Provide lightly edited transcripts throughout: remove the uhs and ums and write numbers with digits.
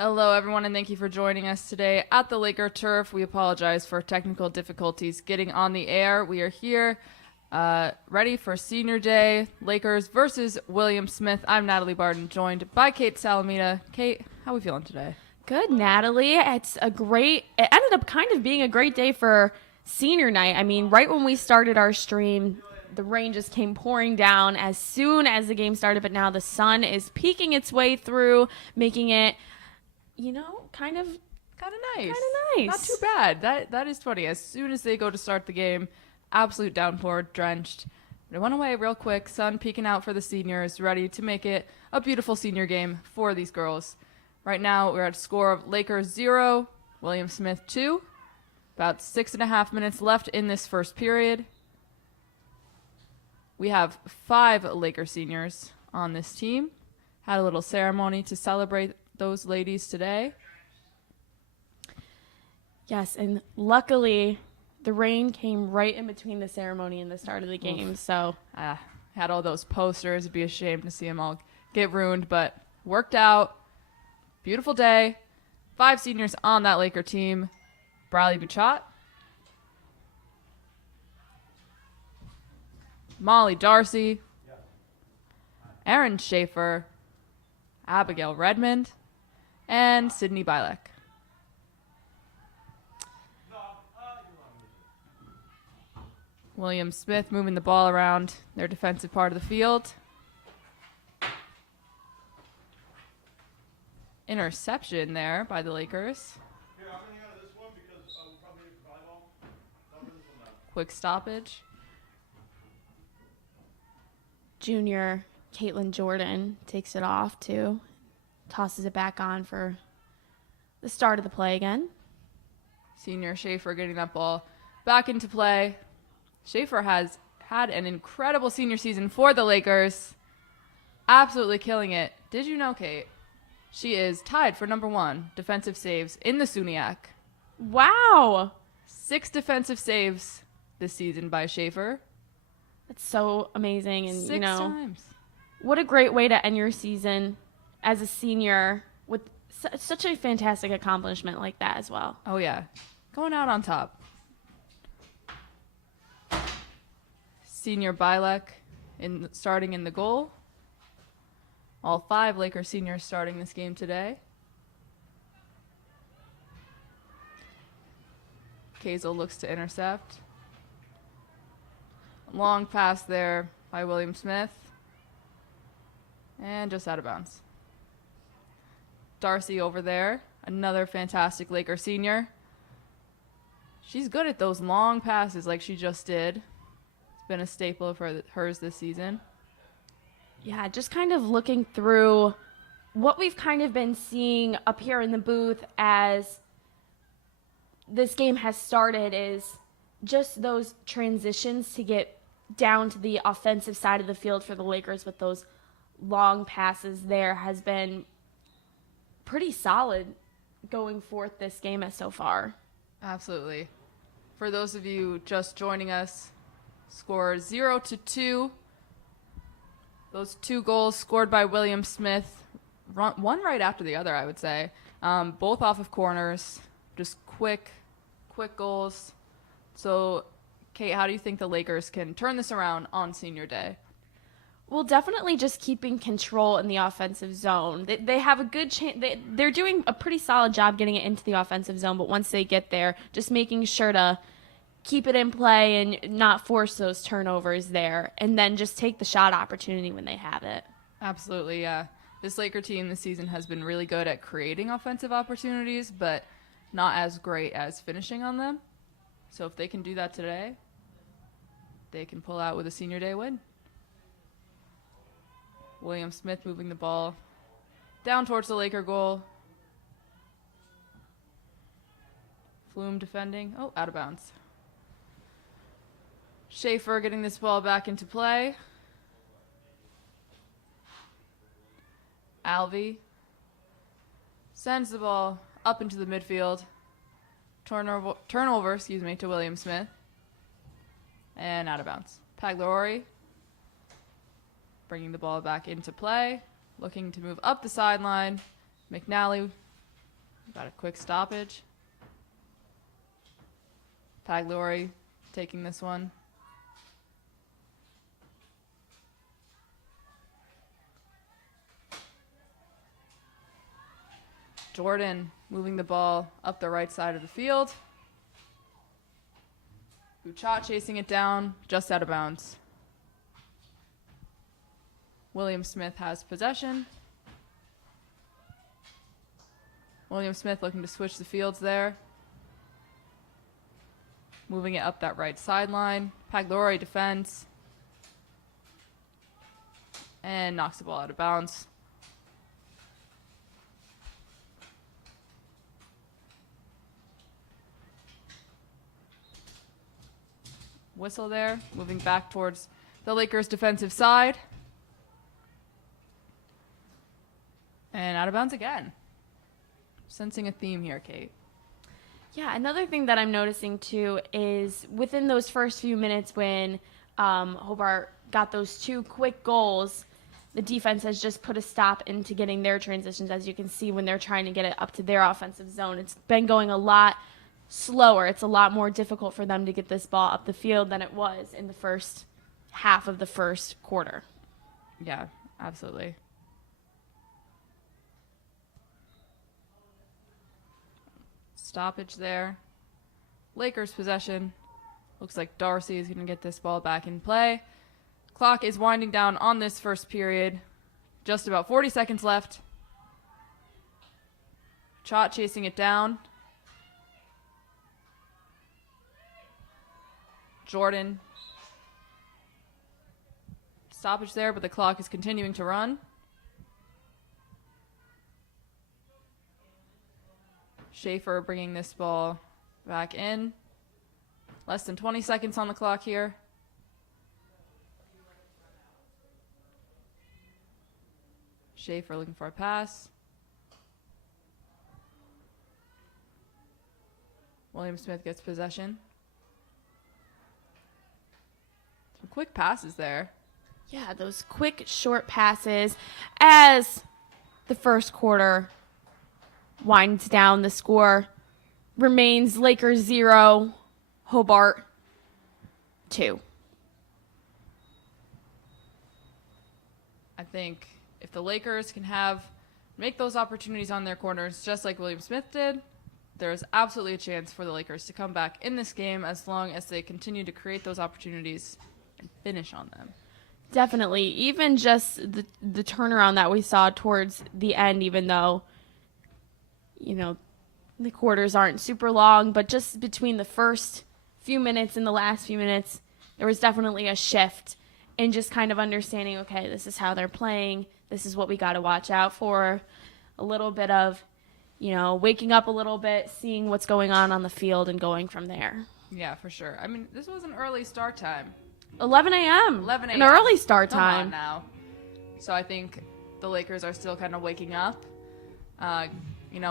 Hello, everyone, and thank you for joining us today at the Laker Turf. We apologize for technical difficulties getting on the air. We are here, ready for Senior Day, Lakers versus William Smith. I'm Natalie Barton, joined by Kate Salamita. Kate, how are we feeling today? Good, Natalie. It ended up kind of being a great day for senior night. I mean, right when we started our stream, the rain just came pouring down as soon as the game started, but now the sun is peeking its way through, making it kind of nice. nice. Not too bad. That is funny. As soon as they go to start the game, absolute downpour, drenched. But it went away real quick. Sun peeking out for the seniors, ready to make it a beautiful senior game for these girls. Right now, we're at a score of Lakers 0, William Smith 2. About 6.5 minutes left in this first period. We have 5 Laker seniors on this team. Had a little ceremony to celebrate those ladies today. Yes, and luckily the rain came right in between the ceremony and the start of the game. Oof. So Had all those posters. It'd be a shame to see them all get ruined, but worked out. Beautiful day. 5 seniors on that Laker team. Briley Buchat, Molly Darcy, Erin Schaefer, Abigail Redmond, and Sydney Bilek. William Smith moving the ball around their defensive part of the field. Interception there by the Lakers. Quick stoppage. junior Caitlin Jordan takes it off too, tosses it back on for the start of the play again. Senior Schaefer getting that ball back into play. Schaefer has had an incredible senior season for the Lakers. Absolutely killing it. Did you know, Kate? She is tied for number 1 defensive saves in the SUNY. Wow. 6 defensive saves this season by Schaefer. That's so amazing. And 6 times. What a great way to end your season as a senior with such a fantastic accomplishment like that as well. Oh, yeah. Going out on top. Senior Bilek starting in the goal. All 5 Laker seniors starting this game today. Kazel looks to intercept. Long pass there by William Smith. And just out of bounds. Darcy over there, another fantastic Laker senior. She's good at those long passes like she just did. It's been a staple of hers this season. Yeah, just kind of looking through what we've kind of been seeing up here in the booth as this game has started is just those transitions to get down to the offensive side of the field for the Lakers with those long passes there has been pretty solid going forth this game as so far. Absolutely. For those of you just joining us, score 0-2. Those 2 goals scored by William Smith, one right after the other, I would say. Both off of corners, just quick goals. So, Kate, how do you think the Lakers can turn this around on Senior Day? Well, definitely just keeping control in the offensive zone. They have a good chance. They're doing a pretty solid job getting it into the offensive zone, but once they get there, just making sure to keep it in play and not force those turnovers there, and then just take the shot opportunity when they have it. Absolutely, yeah. This Laker team this season has been really good at creating offensive opportunities, but not as great as finishing on them. So if they can do that today, they can pull out with a Senior Day win. William Smith moving the ball down towards the Laker goal. Flume defending. Oh, out of bounds. Schaefer getting this ball back into play. Alvey sends the ball up into the midfield. Turnover, to William Smith. And out of bounds. Pagliori bringing the ball back into play. Looking to move up the sideline. McNally Got a quick stoppage. Pagliori taking this one. Jordan moving the ball up the right side of the field. Bouchat chasing it down, just out of bounds. William Smith has possession. William Smith looking to switch the fields there. Moving it up that right sideline. Pagliori defends. And knocks the ball out of bounds. Whistle there, moving back towards the Lakers' defensive side. And out of bounds again. Sensing a theme here, Kate. Yeah, another thing that I'm noticing too is within those first few minutes when Hobart got those 2 quick goals, the defense has just put a stop into getting their transitions, as you can see when they're trying to get it up to their offensive zone. It's been going a lot slower. It's a lot more difficult for them to get this ball up the field than it was in the first half of the first quarter. Yeah, absolutely. Stoppage there. Lakers possession. Looks like Darcy is going to get this ball back in play. Clock is winding down on this first period. Just about 40 seconds left. Chot chasing it down. Jordan. Stoppage there, but the clock is continuing to run. Schaefer bringing this ball back in. Less than 20 seconds on the clock here. Schaefer looking for a pass. William Smith gets possession. Some quick passes there. Yeah, those quick, short passes as the first quarter winds down. The score remains Lakers 0, Hobart 2. I think if the Lakers can make those opportunities on their corners just like William Smith did, there's absolutely a chance for the Lakers to come back in this game as long as they continue to create those opportunities and finish on them. Definitely. Even just the turnaround that we saw towards the end, even though, the quarters aren't super long, but just between the first few minutes and the last few minutes, there was definitely a shift in just kind of understanding, okay, this is how they're playing. This is what we got to watch out for. A little bit of, waking up a little bit, seeing what's going on the field and going from there. Yeah, for sure. I mean, this was an early start time. 11 a.m. 11 a.m. An early start Come time. on now. So I think the Lakers are still kind of waking up.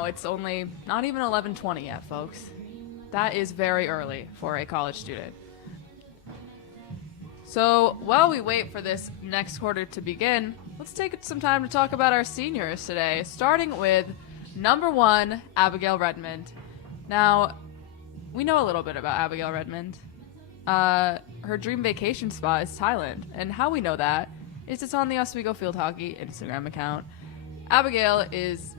It's only not even 11:20 yet, folks. That is very early for a college student. So while we wait for this next quarter to begin, let's take some time to talk about our seniors today, starting with number 1, Abigail Redmond. Now, we know a little bit about Abigail Redmond. Her dream vacation spot is Thailand, and how we know that is it's on the Oswego Field Hockey Instagram account. Abigail is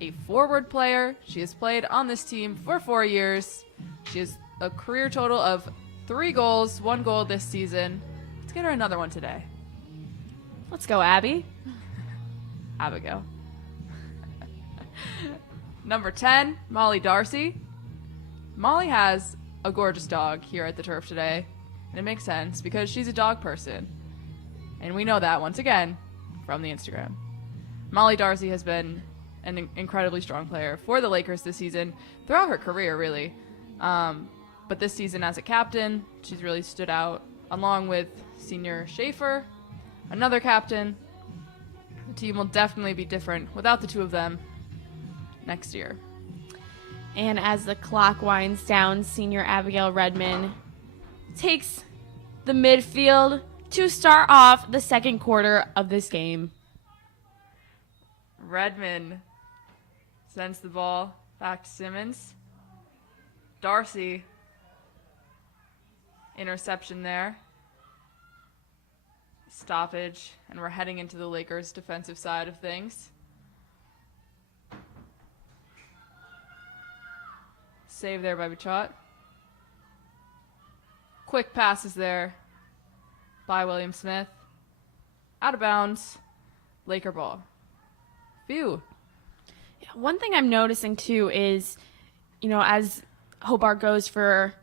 a forward player. She has played on this team for 4 years. She has a career total of 3 goals, 1 goal this season. Let's get her another one today. Let's go, Abby. Abigail. Number 10, Molly Darcy. Molly has a gorgeous dog here at the turf today, and it makes sense because she's a dog person. And we know that, once again, from the Instagram. Molly Darcy has been an incredibly strong player for the Lakers this season, throughout her career, really. But this season as a captain, she's really stood out, along with senior Schaefer, another captain. The team will definitely be different without the two of them next year. And as the clock winds down, senior Abigail Redmond takes the midfield to start off the second quarter of this game. Redmond sends the ball Back to Simmons. Darcy. Interception there. Stoppage. And we're heading into the Lakers' defensive side of things. Save there by Bachot. Quick passes there by William Smith. Out of bounds. Laker ball. Phew. Yeah, one thing I'm noticing too is, as Hobart goes for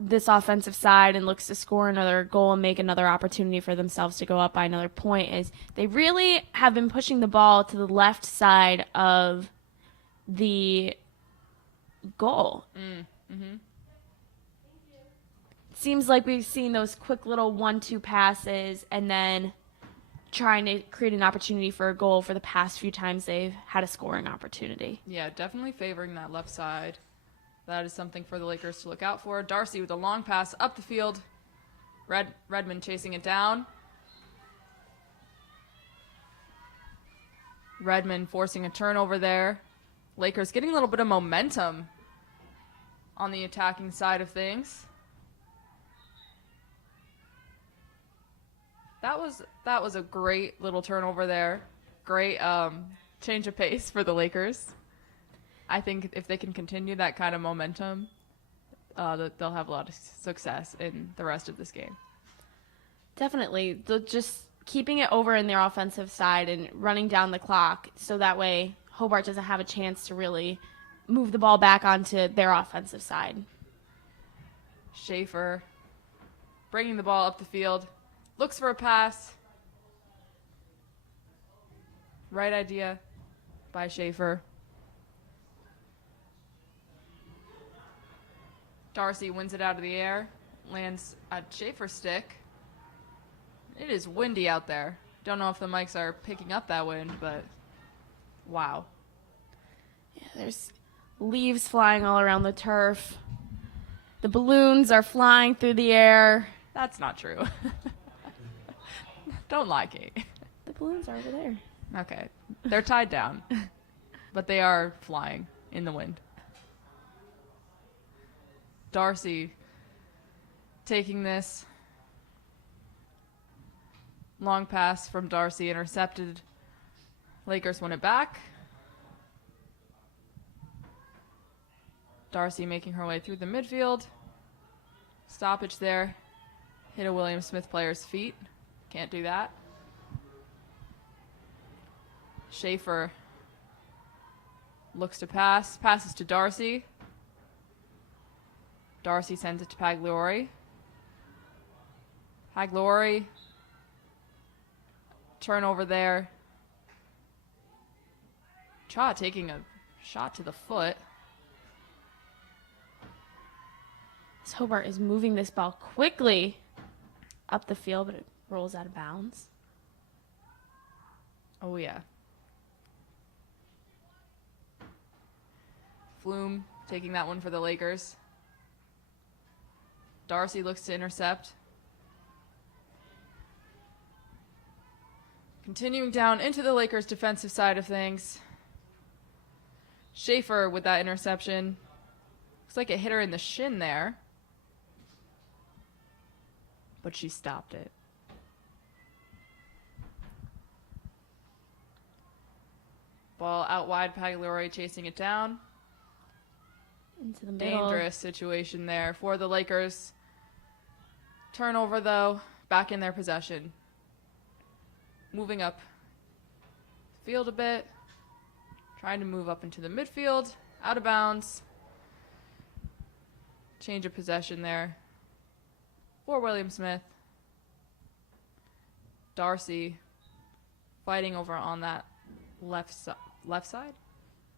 this offensive side and looks to score another goal and make another opportunity for themselves to go up by another point, is they really have been pushing the ball to the left side of the goal. Seems like we've seen those quick little 1-2 passes and then trying to create an opportunity for a goal for the past few times they've had a scoring opportunity. Yeah, definitely favoring that left side. That is something for the Lakers to look out for. Darcy with a long pass up the field. Redmond chasing it down. Redmond forcing a turnover there. Lakers getting a little bit of momentum on the attacking side of things. That was a great little turnover there. Great change of pace for the Lakers. I think if they can continue that kind of momentum, they'll have a lot of success in the rest of this game. Definitely. They're just keeping it over in their offensive side and running down the clock so that way Hobart doesn't have a chance to really move the ball back onto their offensive side. Schaefer bringing the ball up the field. Looks for a pass. Right idea by Schaefer. Darcy wins it out of the air. Lands at Schaefer's stick. It is windy out there. Don't know if the mics are picking up that wind, but wow. Yeah, there's leaves flying all around the turf. The balloons are flying through the air. That's not true. Don't lie, Kate. The balloons are over there. Okay. They're tied down, but they are flying in the wind. Darcy taking this. Long pass from Darcy intercepted. Lakers win it back. Darcy making her way through the midfield. Stoppage there. Hit a William Smith player's feet. Can't do that. Schaefer looks to pass. Passes to Darcy. Darcy sends it to Pagliori. Pagliori. Turnover there. Cha taking a shot to the foot. This Hobart is moving this ball quickly up the field, but it rolls out of bounds. Oh, yeah. Flume taking that one for the Lakers. Darcy looks to intercept. Continuing down into the Lakers' defensive side of things. Schaefer with that interception. Looks like it hit her in the shin there. But she stopped it. Ball out wide, Pagliori chasing it down. Into the middle. Dangerous situation there for the Lakers. Turnover, though, back in their possession. Moving up field a bit. Trying to move up into the midfield. Out of bounds. Change of possession there for William Smith. Darcy fighting over on that left side.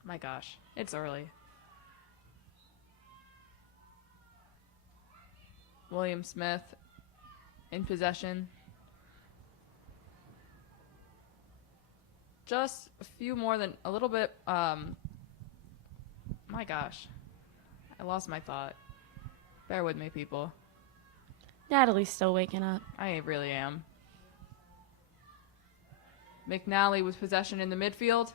My gosh, it's early. William Smith in possession. Just a few more than a little bit. My gosh, I lost my thought. Bear with me, people. Natalie's still waking up. I really am. McNally with possession in the midfield.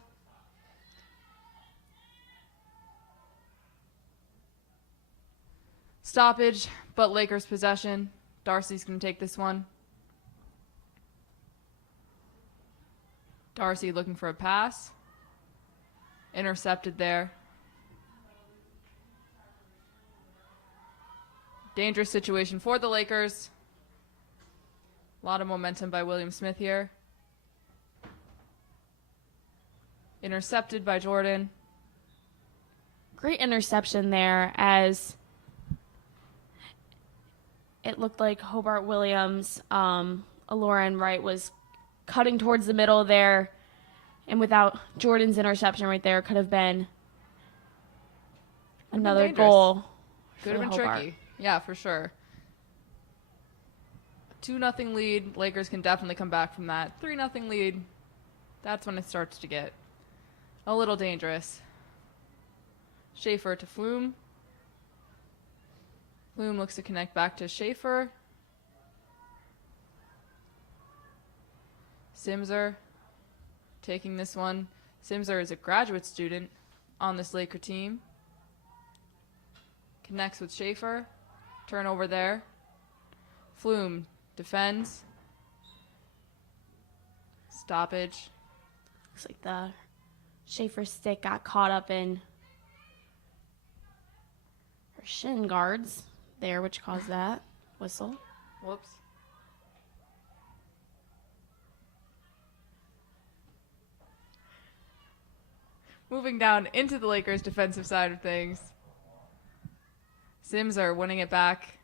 Stoppage, but Lakers possession. Darcy's going to take this one. Darcy looking for a pass. Intercepted there. Dangerous situation for the Lakers. A lot of momentum by William Smith here. Intercepted by Jordan. Great interception there, as it looked like Hobart Williams, Aloran Wright was cutting towards the middle there, and without Jordan's interception right there, could have been another goal. Could have been tricky. Yeah, for sure. 2-0 lead. Lakers can definitely come back from that. 3-0 lead. That's when it starts to get a little dangerous. Schaefer to Flume. Flume looks to connect back to Schaefer. Simser taking this one. Simser is a graduate student on this Laker team. Connects with Schaefer. Turnover there. Flume defends. Stoppage. Looks like the Schaefer stick got caught up in her shin guards there, which caused that whistle. Whoops. Moving down into the Lakers' defensive side of things. Sims are winning it back.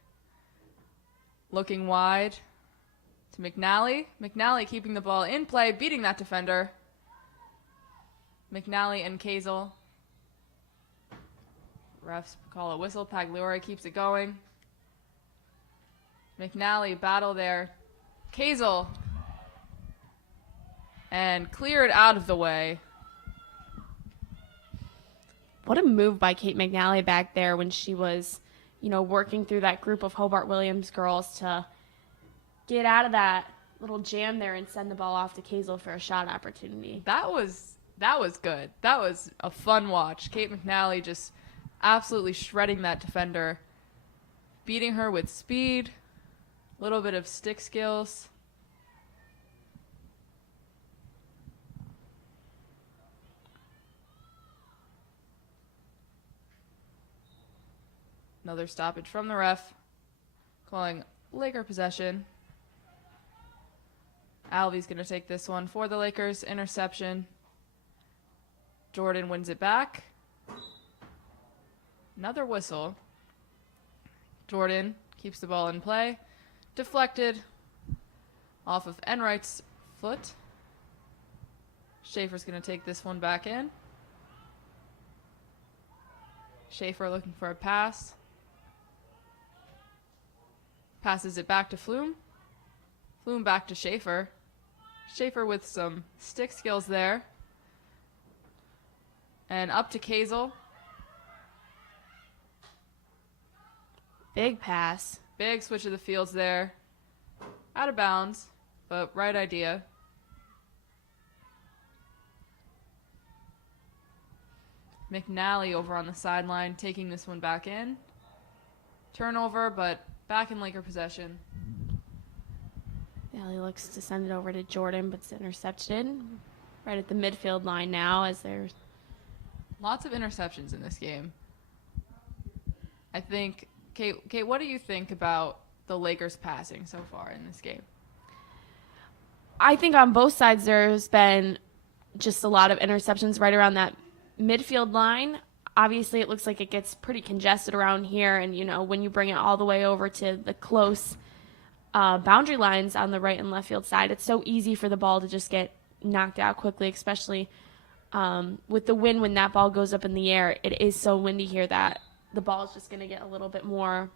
Looking wide to McNally. McNally keeping the ball in play, beating that defender. McNally and Kazel. Refs call a whistle. Pagliori keeps it going. McNally battle there. Kazel. And cleared out of the way. What a move by Kate McNally back there when she was, working through that group of Hobart Williams girls to get out of that little jam there and send the ball off to Kazel for a shot opportunity. That was good. That was a fun watch. Kate McNally just absolutely shredding that defender, beating her with speed, a little bit of stick skills. Another stoppage from the ref, calling Laker possession. Alvey's going to take this one for the Lakers. Interception. Jordan wins it back. Another whistle. Jordan keeps the ball in play. Deflected off of Enright's foot. Schaefer's going to take this one back in. Schaefer looking for a pass. Passes it back to Flume. Flume back to Schaefer. Schaefer with some stick skills there. And up to Kazel. Big pass. Big switch of the fields there. Out of bounds, but right idea. McNally over on the sideline, taking this one back in. Turnover, but back in Laker possession. Yeah, he looks to send it over to Jordan, but it's intercepted right at the midfield line now, as there's lots of interceptions in this game. I think, Kate, what do you think about the Lakers passing so far in this game? I think on both sides there's been just a lot of interceptions right around that midfield line. Obviously, it looks like it gets pretty congested around here, and, when you bring it all the way over to the close boundary lines on the right and left field side, it's so easy for the ball to just get knocked out quickly, especially with the wind. When that ball goes up in the air, it is so windy here that the ball is just going to get a little bit more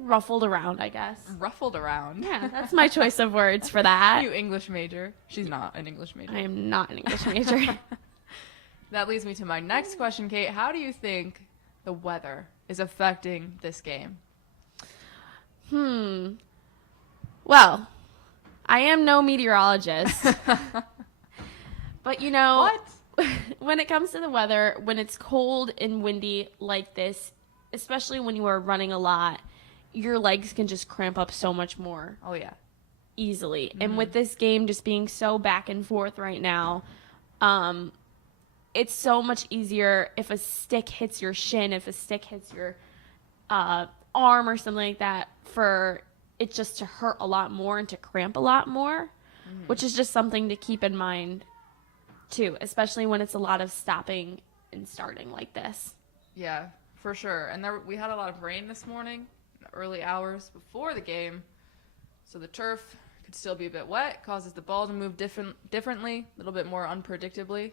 ruffled around, I guess. Ruffled around? Yeah, that's my choice of words for that. You English major. She's not an English major. I am not an English major. That leads me to my next question, Kate. How do you think the weather is affecting this game? Well, I am no meteorologist. But, What? when it comes to the weather, when it's cold and windy like this, especially when you are running a lot, your legs can just cramp up so much more Oh, yeah. easily. And with this game just being so back and forth right now, it's so much easier if a stick hits your shin, if a stick hits your arm or something like that, for it just to hurt a lot more and to cramp a lot more, which is just something to keep in mind too, especially when it's a lot of stopping and starting like this. Yeah, for sure. And we had a lot of rain this morning, in the early hours before the game, so the turf could still be a bit wet, causes the ball to move differently, a little bit more unpredictably.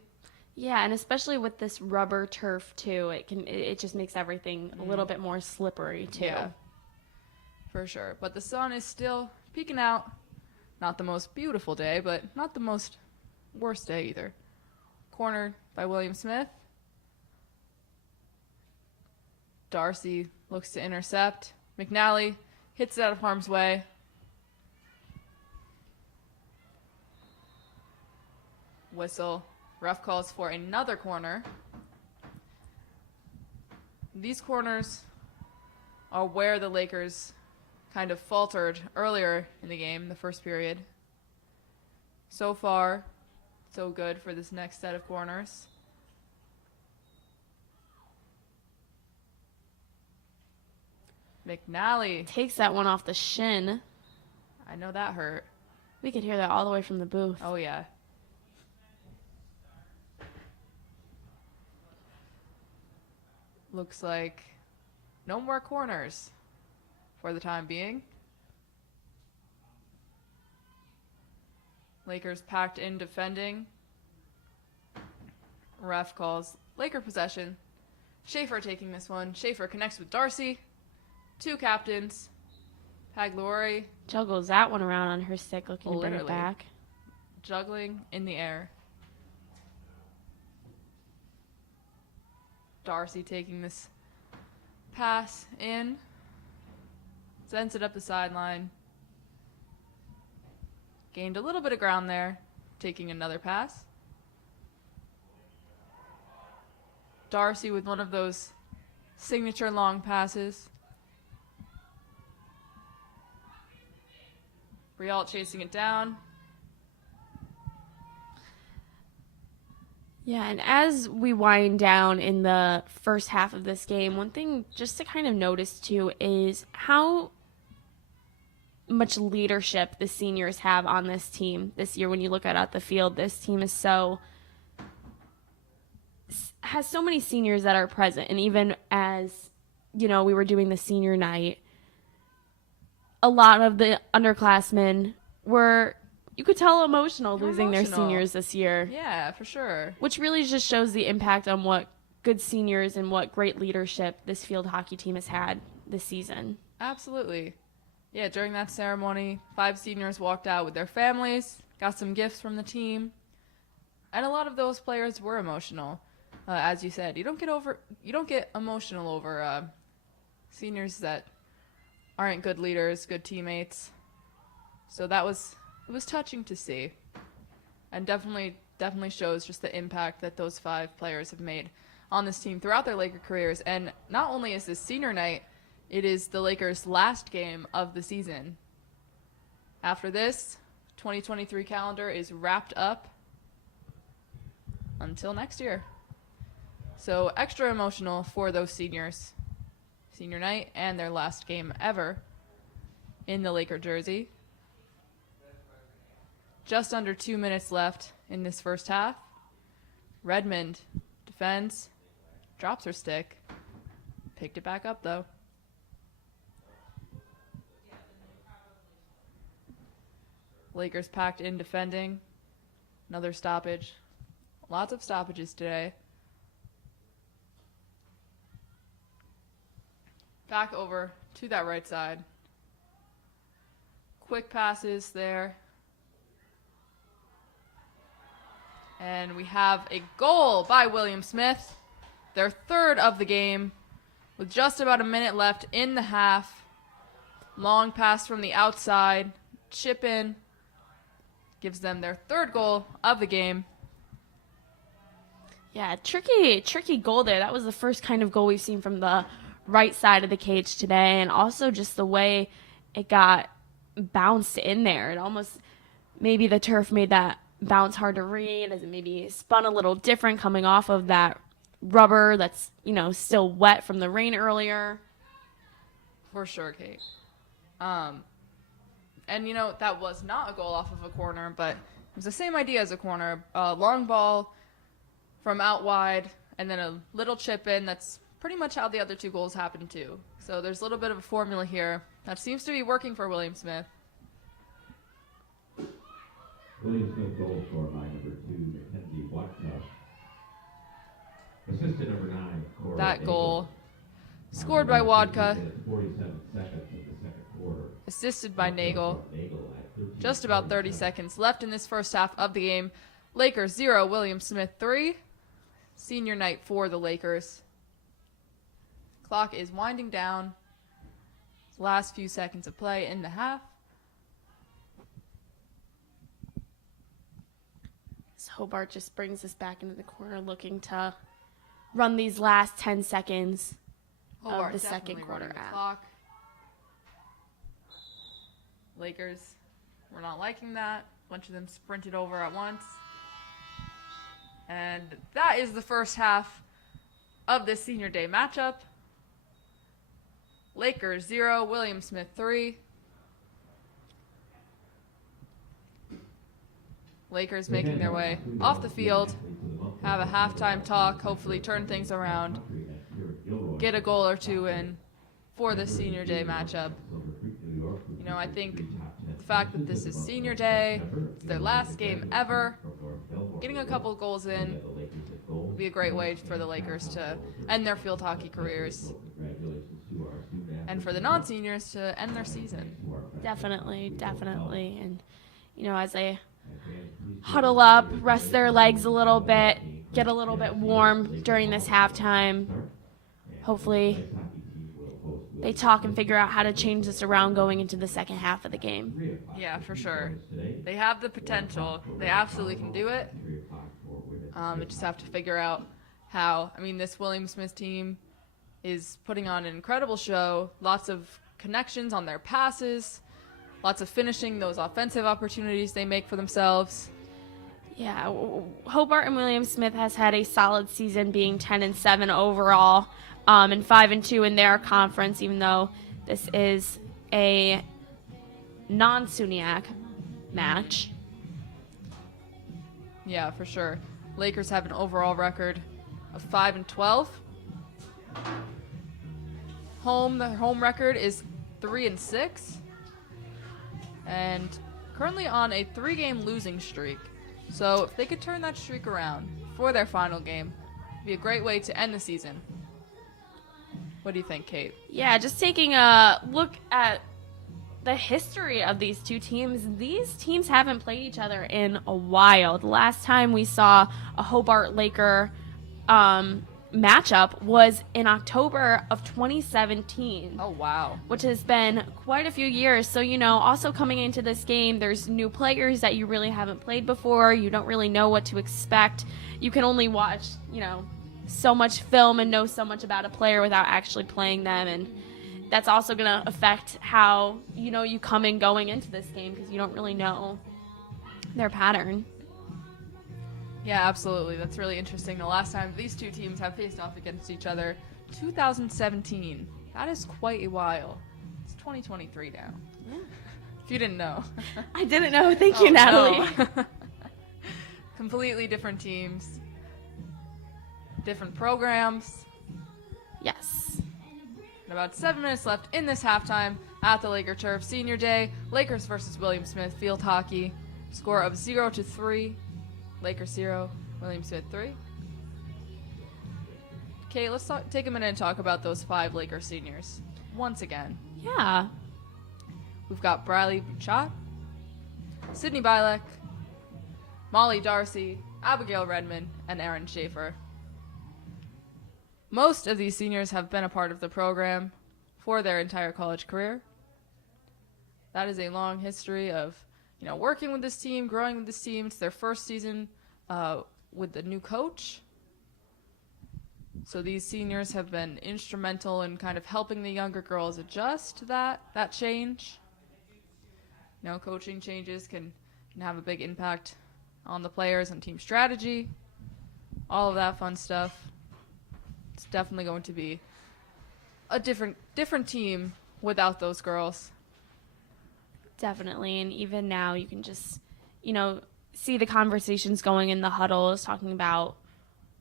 Yeah, and especially with this rubber turf too, it just makes everything a little bit more slippery too. Yeah, for sure. But the sun is still peeking out. Not the most beautiful day, but not the most worst day either. Cornered by William Smith. Darcy looks to intercept. McNally hits it out of harm's way. Whistle. Ref calls for another corner. These corners are where the Lakers kind of faltered earlier in the game, the first period. So far, so good for this next set of corners. McNally Takes that one off the shin. I know that hurt. We could hear that all the way from the booth. Oh, yeah. Looks like no more corners for the time being. Lakers packed in defending. Ref calls Laker possession. Schaefer taking this one. Schaefer connects with Darcy. Two captains. Pagliari Juggles that one around on her stick, looking to bring it Literally. back. juggling in the air. Darcy taking this pass in. Sends it up the sideline. Gained a little bit of ground there. Taking another pass. Darcy with one of those signature long passes. Rialt chasing it down. Yeah, and as we wind down in the first half of this game, one thing just to kind of notice too is how much leadership the seniors have on this team this year. When you look at the field, this team is has so many seniors that are present, and even as we were doing the senior night, a lot of the underclassmen were, you could tell, emotional losing their seniors this year. Yeah, for sure. Which really just shows the impact on what good seniors and what great leadership this field hockey team has had this season. Absolutely. Yeah, during that ceremony, 5 seniors walked out with their families, got some gifts from the team, and a lot of those players were emotional. As you said, you don't get emotional over seniors that aren't good leaders, good teammates. So it was touching to see, and definitely shows just the impact that those 5 players have made on this team throughout their Laker careers. And not only is this senior night, it is the Lakers' last game of the season. After this, 2023 calendar is wrapped up until next year. So extra emotional for those seniors. Senior night and their last game ever in the Laker jersey. Just under 2 minutes left in this first half. Redmond defends, drops her stick, picked it back up though. Lakers packed in defending. Another stoppage. Lots of stoppages today. Back over to that right side. Quick passes there. And we have a goal by William Smith. Their third of the game with just about a minute left in the half. Long pass from the outside. Chip in. Gives them their third goal of the game. Yeah, tricky goal there. That was the first kind of goal we've seen from the right side of the cage today, and also just the way it got bounced in there. It almost, maybe the turf made that bounce hard to read as it maybe spun a little different coming off of that rubber that's, still wet from the rain earlier. For sure, Kate. And, that was not a goal off of a corner, but it was the same idea as a corner. A long ball from out wide, and then a little chip in. That's pretty much how the other 2 goals happened, too. So there's a little bit of a formula here that seems to be working for William Smith. William Smith goal scored by number 2, Mackenzie Watka. Assisted number 9, Cora That Nagel. goal scored by Wadka, 47 seconds of the second quarter. assisted by Nagel. Nagel at 13 Just about 30 seconds left in this first half of the game. Lakers 0, William Smith 3. Senior night for the Lakers. Clock is winding down. Last few seconds of play in the half. So Hobart just brings us back into the corner looking to run these last 10 seconds Hobart of the definitely second quarter running the out. clock. Lakers were not liking that. A bunch of them sprinted over at once. And that is the first half of this senior day matchup. Lakers 0, William Smith 3. Lakers making their way off the field, have a halftime talk, hopefully turn things around, get a goal or 2 in for the senior day matchup. I think the fact that this is senior day, it's their last game ever, getting a couple goals in would be a great way for the Lakers to end their field hockey careers and for the non-seniors to end their season. Definitely. And, as they huddle up, rest their legs a little bit, get a little bit warm during this halftime, hopefully they talk and figure out how to change this around going into the second half of the game. Yeah, for sure. They have the potential. They absolutely can do it. They just have to figure out how. This William Smith team is putting on an incredible show. Lots of connections on their passes. Lots of finishing those offensive opportunities they make for themselves. Yeah, Hobart and William Smith has had a solid season, being 10-7 overall, and 5-2 in their conference, even though this is a non-SUNYAC match. Yeah, for sure. Lakers have an overall record of 5-12. Their home record is 3-6, and currently on a 3-game losing streak. So if they could turn that streak around for their final game, it'd be a great way to end the season. What do you think, Kate? Yeah, just taking a look at the history of these 2 teams. These teams haven't played each other in a while. The last time we saw a Hobart Laker matchup was in October of 2017. Oh, wow. Which has been quite a few years. So, also coming into this game, there's new players that you really haven't played before. You don't really know what to expect. You can only watch, so much film and know so much about a player without actually playing them. And that's also going to affect how, you come in going into this game because you don't really know their pattern. Yeah, absolutely. That's really interesting. The last time these 2 teams have faced off against each other, 2017. That is quite a while. It's 2023 now. Yeah. If you didn't know. I didn't know. Thank you, Natalie. No. Completely different teams. Different programs. Yes. And about 7 minutes left in this halftime at the Laker Turf. Senior Day, Lakers versus William Smith field hockey. Score of 0-3. Lakers 0, William Smith 3. Okay, let's take a minute and talk about those 5 Lakers seniors. Once again. Yeah. We've got Briley Bouchat, Sydney Bilek, Molly Darcy, Abigail Redmond, and Erin Schaefer. Most of these seniors have been a part of the program for their entire college career. That is a long history of working with this team, growing with this team. It's their first season with the new coach. So these seniors have been instrumental in kind of helping the younger girls adjust to that change. Coaching changes can have a big impact on the players and team strategy, all of that fun stuff. It's definitely going to be a different team without those girls. Definitely. And even now you can just, see the conversations going in the huddles, talking about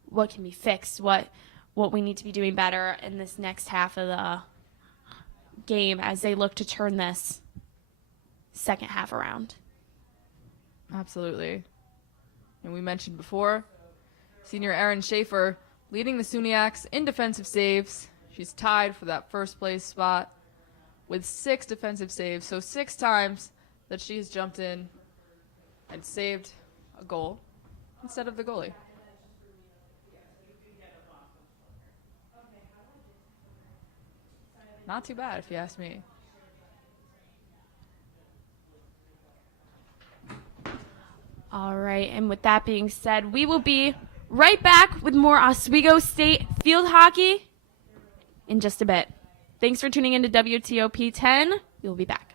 what can be fixed, what we need to be doing better in this next half of the game as they look to turn this second half around. Absolutely. And we mentioned before, senior Erin Schaefer leading the SUNYACs in defensive saves. She's tied for that first place spot with 6 defensive saves. So 6 times that she has jumped in and saved a goal instead of the goalie. Not too bad, if you ask me. All right, and with that being said, we will be right back with more Oswego State field hockey in just a bit. Thanks for tuning in to WTOP 10. We'll be back.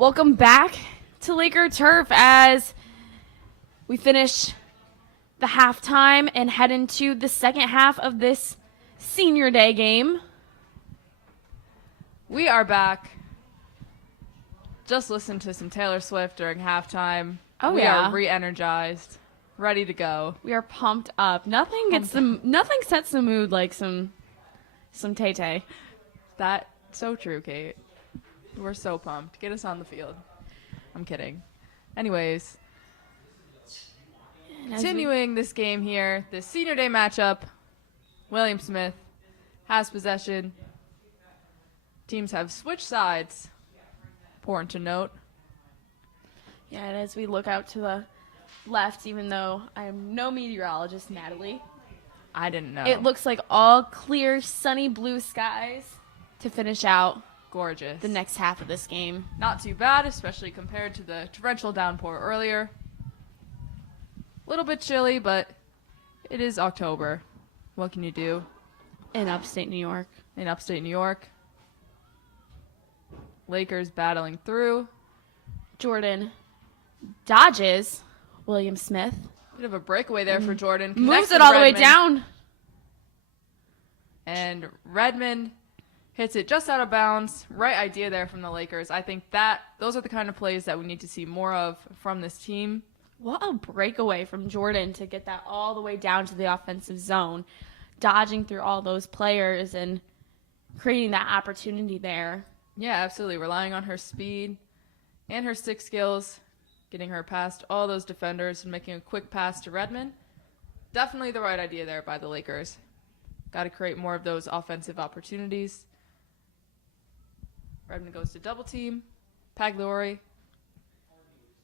Welcome back to Laker Turf as we finish the halftime and head into the second half of this senior day game. We are back. Just listened to some Taylor Swift during halftime. Oh, we yeah. are re-energized, ready to go. We are pumped up. Nothing sets the mood like some Tay-Tay. That's so true, Kate. We're so pumped. Get us on the field. I'm kidding. Anyways, continuing this game here, the senior day matchup, William Smith has possession. Teams have switched sides. Important to note. Yeah, and as we look out to the left, even though I am no meteorologist, Natalie, I didn't know. it looks like all clear, sunny blue skies to finish out gorgeous. the next half of this game. Not too bad, especially compared to the torrential downpour earlier. A little bit chilly, but it is October. What can you do? In upstate New York. In upstate New York. Lakers battling through. Jordan dodges William Smith. Bit of a breakaway there for Jordan. Moves Connects it with all the way Redmond. down. And Redmond hits it just out of bounds. Right idea there from the Lakers. I think those are the kind of plays that we need to see more of from this team. What a breakaway from Jordan to get that all the way down to the offensive zone, dodging through all those players and creating that opportunity there. Yeah, absolutely. Relying on her speed and her stick skills, getting her past all those defenders and making a quick pass to Redmond. Definitely the right idea there by the Lakers. Got to create more of those offensive opportunities. Redmond goes to double team. Pagliori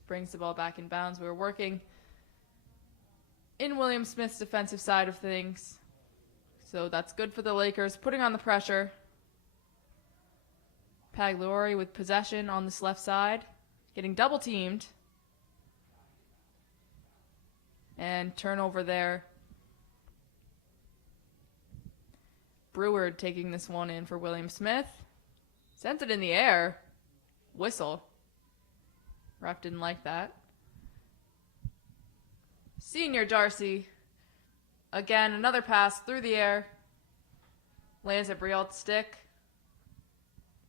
brings the ball back in bounds. We were working in William Smith's defensive side of things. So that's good for the Lakers. Putting on the pressure. Pagliori with possession on this left side. Getting double teamed. And turnover there. Brewer taking this one in for William Smith. Sends it in the air. Whistle. Ref didn't like that. Senior Darcy. Again, another pass through the air. Lands at Brielt's stick.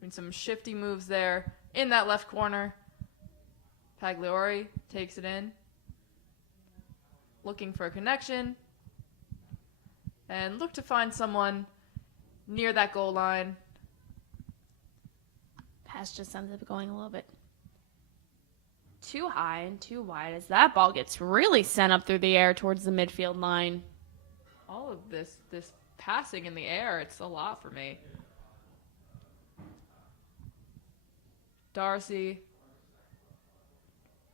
And some shifty moves there in that left corner. Pagliori takes it in. Looking for a connection. And look to find someone near that goal line. Pass just ends up going a little bit too high and too wide as that ball gets really sent up through the air towards the midfield line. All of this passing in the air, it's a lot for me. Darcy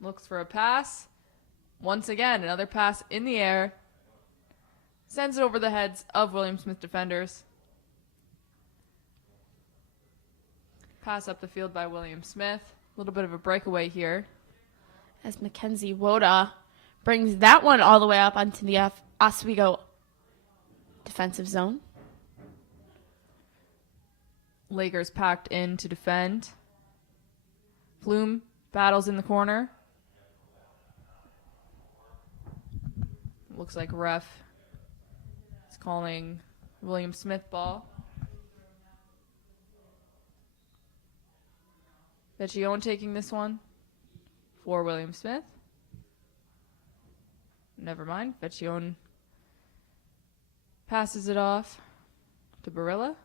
looks for a pass. Once again, another pass in the air. Sends it over the heads of William Smith defenders. Pass up the field by William Smith. A little bit of a breakaway here. As Mackenzie Woda brings that one all the way up onto the Oswego defensive zone. Lakers packed in to defend. Flume battles in the corner. Looks like ref is calling William Smith ball. Vecchione taking this one for William Smith. Never mind. Vecchione passes it off to Barilla.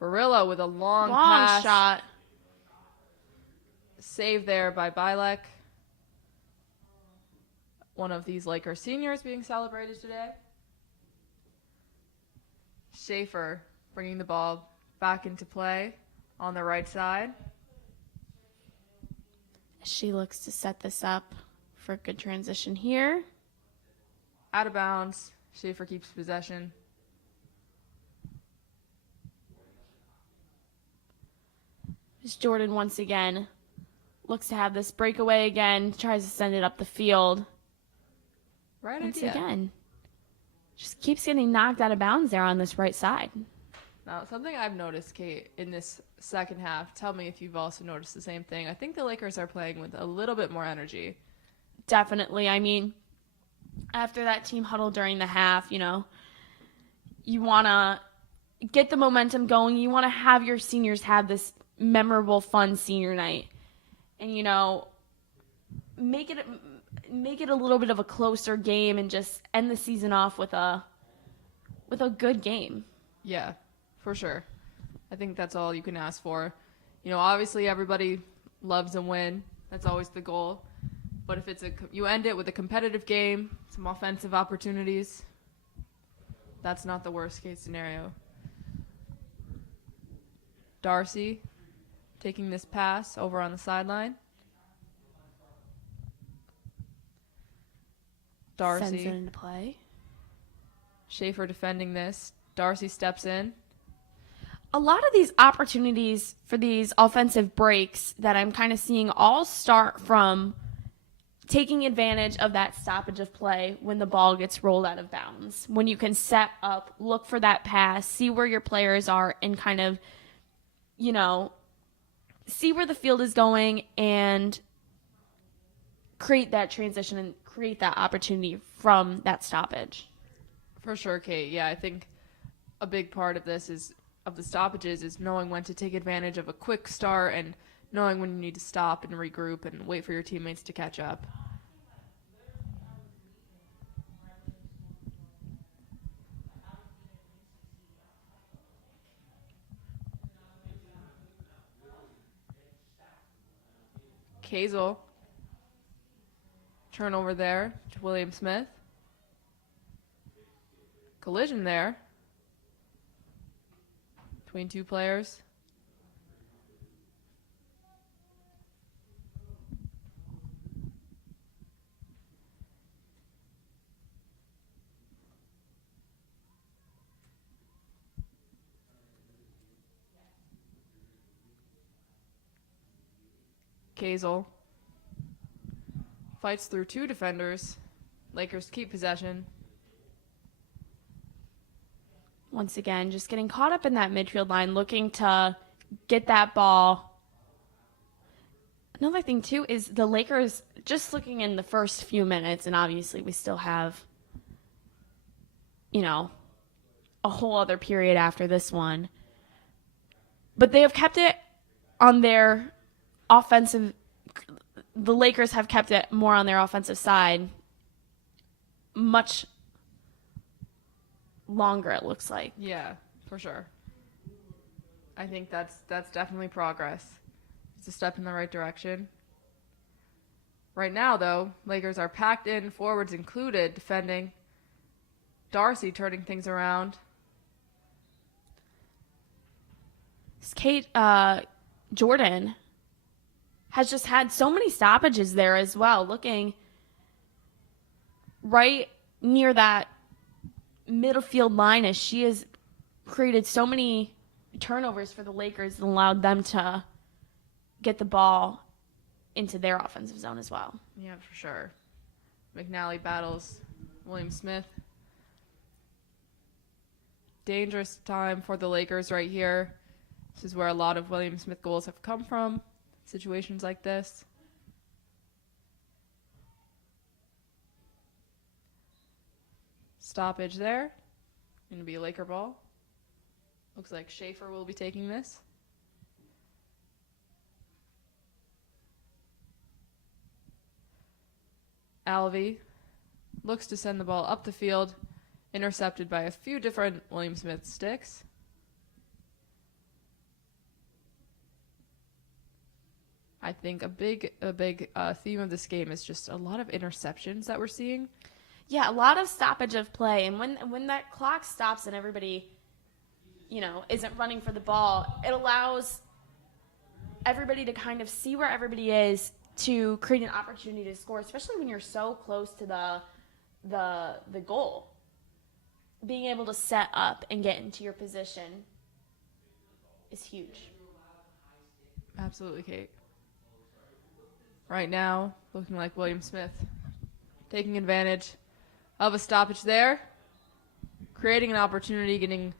Barilla with a long pass. Shot. Save there by Bilek. One of these Laker seniors being celebrated today. Schaefer bringing the ball back into play on the right side. She looks to set this up for a good transition here. Out of bounds. Schaefer keeps possession. As Jordan once again looks to have this breakaway again, tries to send it up the field. Right Once idea. again, just keeps getting knocked out of bounds there on this right side. Now, something I've noticed, Kate, in this second half, tell me if you've also noticed the same thing. I think the Lakers are playing with a little bit more energy. Definitely. I mean, after that team huddle during the half, you want to get the momentum going. You want to have your seniors have this memorable, fun senior night. And, make it a little bit of a closer game and just end the season off with a good game. Yeah, for sure. I think that's all you can ask for. Obviously everybody loves a win. That's always the goal. But if you end it with a competitive game, some offensive opportunities, that's not the worst case scenario. Darcy taking this pass over on the sideline. Darcy. Sends it into play. Schaefer defending this. Darcy steps in. A lot of these opportunities for these offensive breaks that I'm kind of seeing all start from taking advantage of that stoppage of play when the ball gets rolled out of bounds. When you can set up, look for that pass, see where your players are, and kind of, see where the field is going and create that transition and create that opportunity from that stoppage. For sure, Kate. Yeah, I think a big part of the stoppages is knowing when to take advantage of a quick start and knowing when you need to stop and regroup and wait for your teammates to catch up. Kazel. Turnover there to William Smith. Collision there between two players. Kazel fights through two defenders. Lakers keep possession. Once again, just getting caught up in that midfield line, looking to get that ball. Another thing, too, is the Lakers just looking in the first few minutes, and obviously we still have, a whole other period after this one. But they have kept it on their offensive. The Lakers have kept it more on their offensive side much longer, it looks like. Yeah, for sure. I think that's definitely progress. It's a step in the right direction. Right now, though, Lakers are packed in, forwards included, defending. Darcy turning things around. Kate Jordan has just had so many stoppages there as well, looking right near that midfield line as she has created so many turnovers for the Lakers and allowed them to get the ball into their offensive zone as well. Yeah, for sure. McNally battles William Smith. Dangerous time for the Lakers right here. This is where a lot of William Smith goals have come from. Situations like this. Stoppage there. Going to be a Laker ball. Looks like Schaefer will be taking this. Alvey looks to send the ball up the field, intercepted by a few different William Smith sticks. I think a big theme of this game is just a lot of interceptions that we're seeing. Yeah, a lot of stoppage of play, and when that clock stops and everybody, isn't running for the ball, it allows everybody to kind of see where everybody is to create an opportunity to score, especially when you're so close to the goal. Being able to set up and get into your position is huge. Absolutely, Kate. Right now, looking like William Smith taking advantage of a stoppage there, creating an opportunity, getting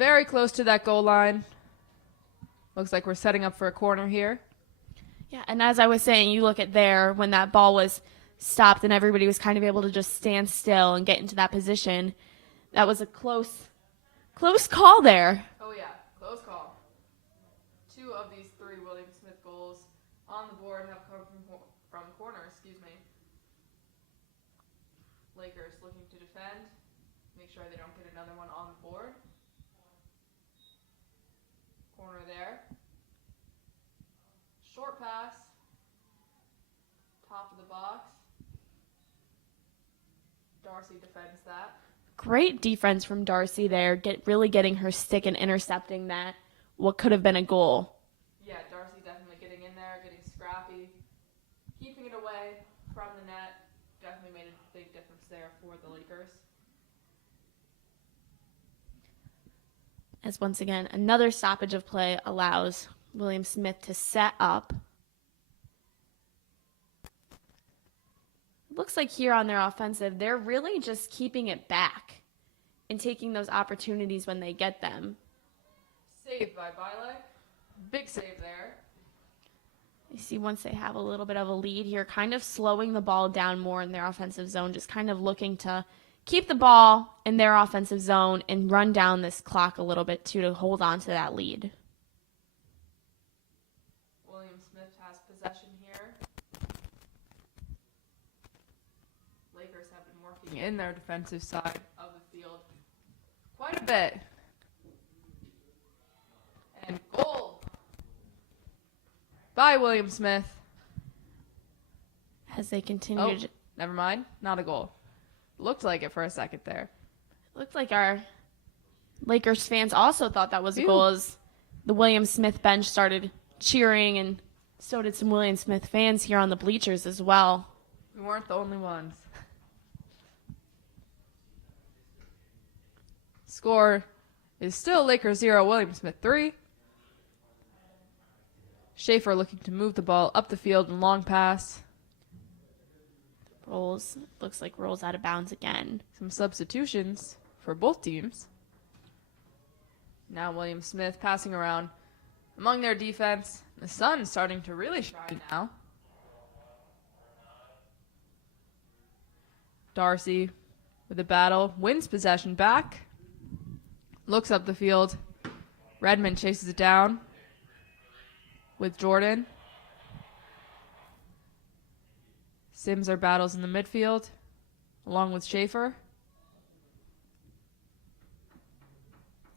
very close to that goal line. Looks like we're setting up for a corner here. Yeah, and as I was saying, you look at there when that ball was stopped and everybody was kind of able to just stand still and get into that position. That was a close call there. Oh, yeah. Close call. 2 of these 3 William Smith goals on the board have come from corner, Lakers looking to defend. Make sure they don't get another one on the board. Corner there. Short pass. Top of the box. Darcy defends that. Great defense from Darcy there, really getting her stick and intercepting that, what could have been a goal. Yeah, Darcy definitely getting in there, getting scrappy, keeping it away from the net. Definitely made a big difference there for the Lakers. As once again, another stoppage of play allows William Smith to set up. Looks like here on their offensive, they're really just keeping it back and taking those opportunities when they get them. Saved by Bilek. Big save there. You see once they have a little bit of a lead here, kind of slowing the ball down more in their offensive zone, just kind of looking to keep the ball in their offensive zone and run down this clock a little bit too to hold on to that lead. William Smith has possession here. Lakers have been working in their defensive side of the field quite a bit. And goal by William Smith. As they continue to... Never mind. Not a goal. Looked like it for a second there. Looked like our Lakers fans also thought that was a Ew. goal as the William Smith bench started cheering, and so did some William Smith fans here on the bleachers as well. We weren't the only ones. Score is still Lakers 0, William Smith 3. Schaefer looking to move the ball up the field and long pass. Looks like rolls out of bounds again. Some substitutions for both teams. Now William Smith passing around among their defense. The sun's starting to really shine now. Darcy with a battle, wins possession back. Looks up the field. Redmond chases it down with Jordan. Sims are battles in the midfield, along with Schaefer.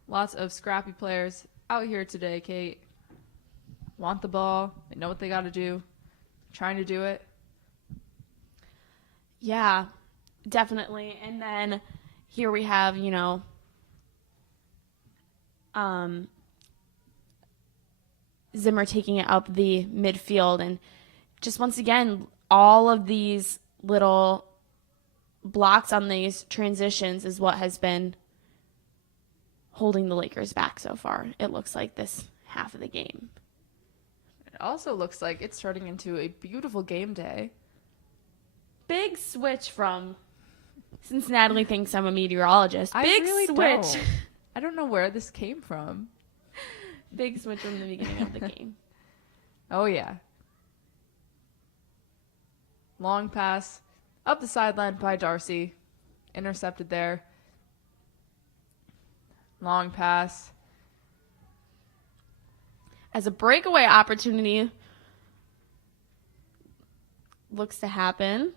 Lots of scrappy players out here today, Kate. Want the ball. They know what they got to do. Trying to do it. Yeah, definitely. And then here we have, Zimmer taking it up the midfield. And just once again, all of these little blocks on these transitions is what has been holding the Lakers back so far, it looks like, this half of the game. It also looks like it's turning into a beautiful game day. Big switch from, since Natalie thinks I'm a meteorologist, big really switch. Don't. I don't know where this came from. Big switch from the beginning of the game. Oh, yeah. Long pass up the sideline by Darcy. Intercepted there. Long pass. As a breakaway opportunity looks to happen.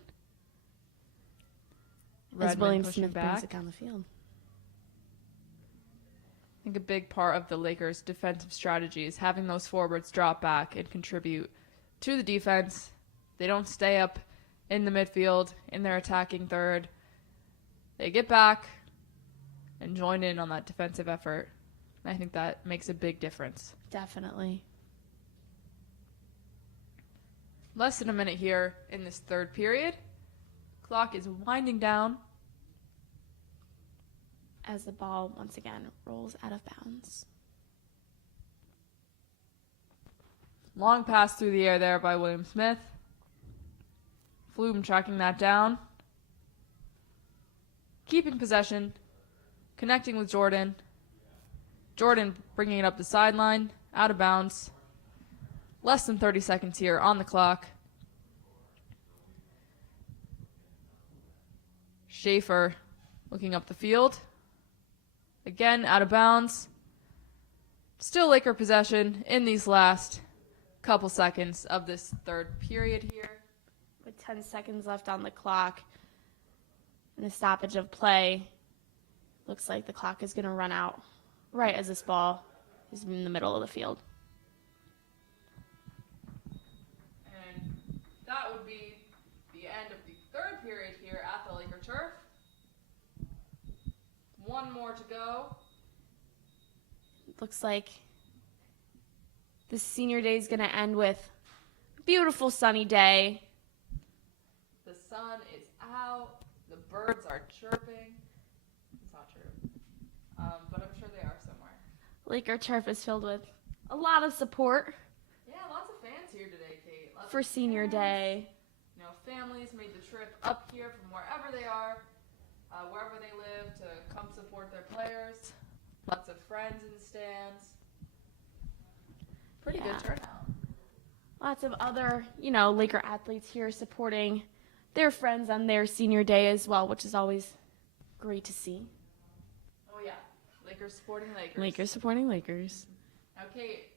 As Redmond William pushing Smith brings back. it down the field. I think a big part of the Lakers' defensive strategy is having those forwards drop back and contribute to the defense. They don't stay up in the midfield in their attacking third. They get back and join in on that defensive effort. And I think that makes a big difference. Definitely. Less than a minute here in this third period. Clock is winding down. As the ball once again rolls out of bounds. Long pass through the air there by William Smith. Flume tracking that down. Keeping possession. Connecting with Jordan. Jordan bringing it up the sideline, out of bounds. Less than 30 seconds here on the clock. Schaefer looking up the field. Again, out of bounds. Still Laker possession in these last couple seconds of this third period here. With 10 seconds left on the clock and a stoppage of play, looks like the clock is going to run out right as this ball is in the middle of the field. And that would be the end of the third period here at the Laker turf. One more to go. Looks like the senior day is going to end with a beautiful sunny day. The sun is out. The birds are chirping. It's not true. But I'm sure they are somewhere. Laker turf is filled with a lot of support Yeah, lots of fans here today, Kate. Lots for of senior fans. day. You know, families made the trip up here from wherever they are, wherever they live, to come support their players. Lots of friends in the stands. Pretty Yeah. good turnout. Lots of other, Laker athletes here supporting their friends on their senior day as well, which is always great to see. Oh, yeah. Lakers supporting Lakers. Lakers supporting Lakers. Now, Kate,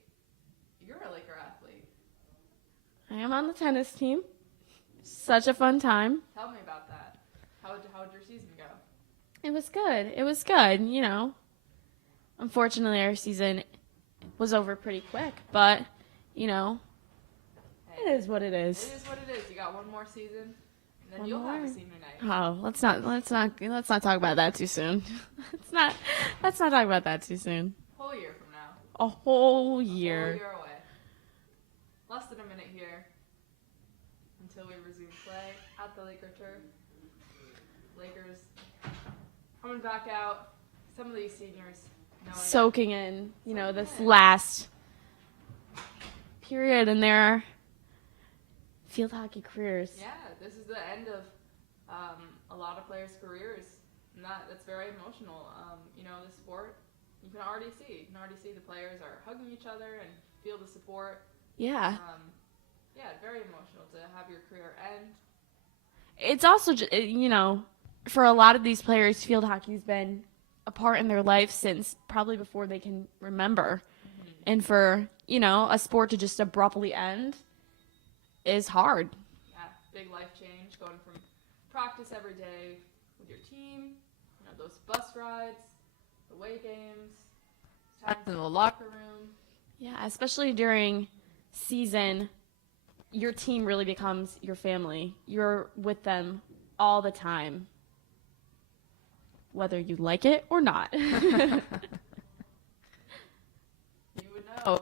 you're a Laker athlete. I am on the tennis team. Such a fun time. Tell me about that. How'd your season go? It was good. It was good, Unfortunately, our season was over pretty quick, but, Hey, it is what it is. It is what it is. You got one more season, and then One you'll have more. a senior night. Oh, let's not talk about that too soon. let's not talk about that too soon. Whole year from now. A whole Whole year. year away. Less than a minute here until we resume play at the Laker turf. Lakers coming back out. Some of these seniors knowing Soaking in, this last period in their field hockey careers. Yeah, this is the end of a lot of players' careers, and that's very emotional. The sport, you can already see. The players are hugging each other and feel the support. Yeah. Very emotional to have your career end. It's also, for a lot of these players, field hockey's been a part in their life since probably before they can remember. Mm-hmm. And for, a sport to just abruptly end is hard. Yeah, big life change, going from practice every day with your team, those bus rides, the away games, times in the locker room. Yeah, especially during season, your team really becomes your family. You're with them all the time, whether you like it or not. You would know.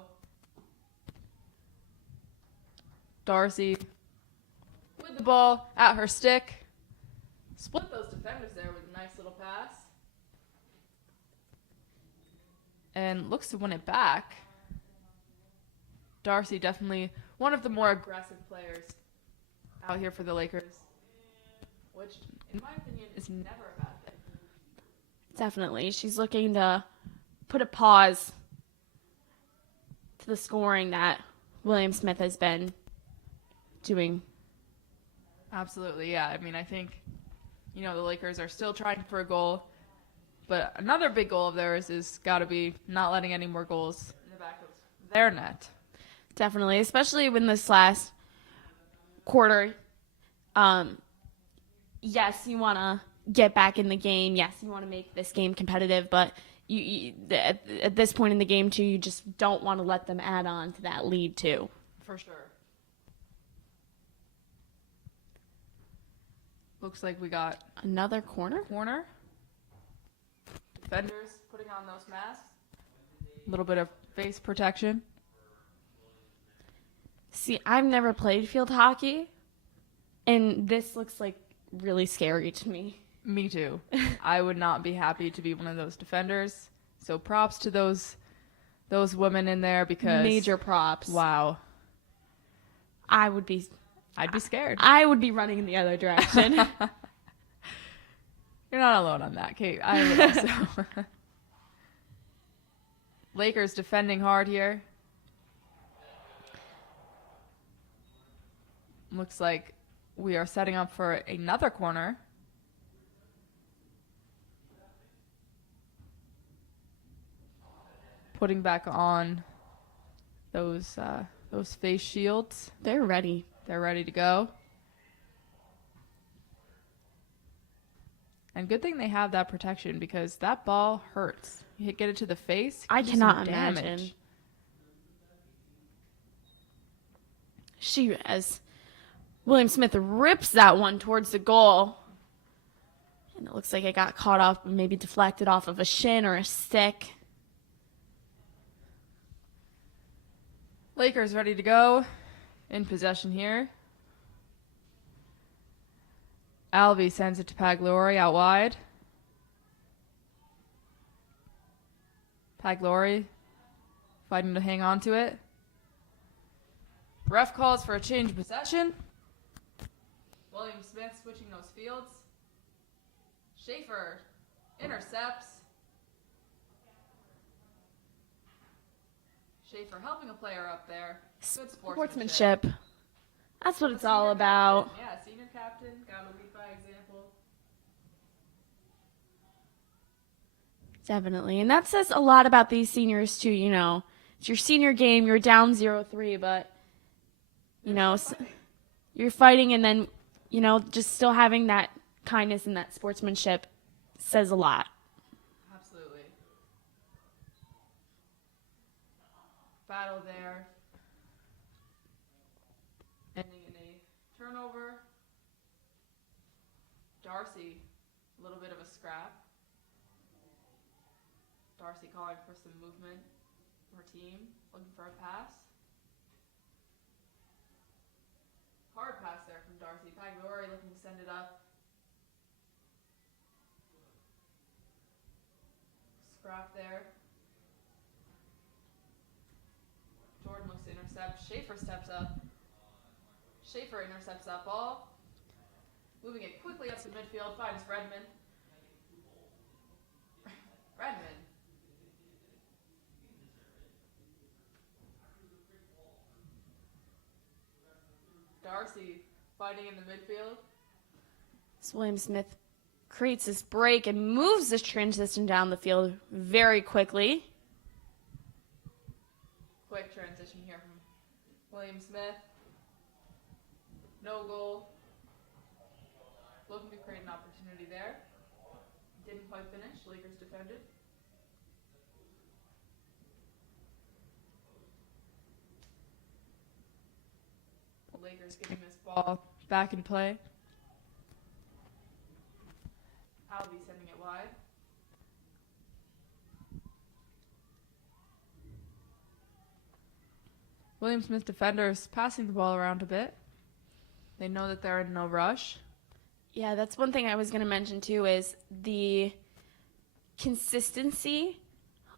Darcy with the ball at her stick. Split those defenders there with a nice little pass. And looks to win it back. Darcy definitely one of the more aggressive players out here for the Lakers, which, in my opinion, is never a bad thing. Definitely. She's looking to put a pause to the scoring that William Smith has been doing. Absolutely, yeah. I mean, I think, the Lakers are still trying for a goal, but another big goal of theirs is got to be not letting any more goals in the back of their net. Definitely, especially when this last quarter, yes, you want to get back in the game. Yes, you want to make this game competitive, but at this point in the game, too, you just don't want to let them add on to that lead, too. For sure. Looks like we got Another corner? corner. Defenders putting on those masks. A little bit of face protection. See, I've never played field hockey, and this looks like really scary to me. Me too. I would not be happy to be one of those defenders. So props to those women in there because Major props. wow. I'd be scared. I would be running in the other direction. You're not alone on that, Kate. I would also. Lakers defending hard here. Looks like we are setting up for another corner. Putting back on those face shields. They're ready. They're ready to go. And good thing they have that protection because that ball hurts. You get it to the face. I do cannot some imagine. damage. As William Smith rips that one towards the goal. And it looks like it got caught up and maybe deflected off of a shin or a stick. Lakers ready to go. In possession here. Alvey sends it to Pagliori out wide. Pagliori fighting to hang on to it. Ref calls for a change of possession. William Smith switching those fields. Schaefer intercepts. Schaefer helping a player up there. Good Sportsmanship. That's what it's all about. Captain. Yeah, senior captain. Gotta lead by example. Definitely. And that says a lot about these seniors, too. You know, it's your senior game. You're down 0-3, but, you know, you're fighting and then, you know, just still having that kindness and that sportsmanship says a lot. Absolutely. Battle there. Ending in a turnover. Darcy, a little bit of a scrap. Darcy calling for some movement for her team, looking for a pass. Hard pass there from Darcy. Pagliori looking to send it up. Scrap there. Jordan looks to intercept. Schaefer steps up. Schaefer intercepts that ball. Moving it quickly up to midfield. Finds Redmond. Redmond. Darcy fighting in the midfield. So William Smith creates this break and moves this transition down the field very quickly. Quick transition here from William Smith. No goal. Looking to create an opportunity there. Didn't quite finish. Lakers defended. The Lakers getting this ball back in play. Alvey sending it wide. William Smith defenders passing the ball around a bit. They know that they're in no rush. Yeah, that's one thing I was going to mention too is the consistency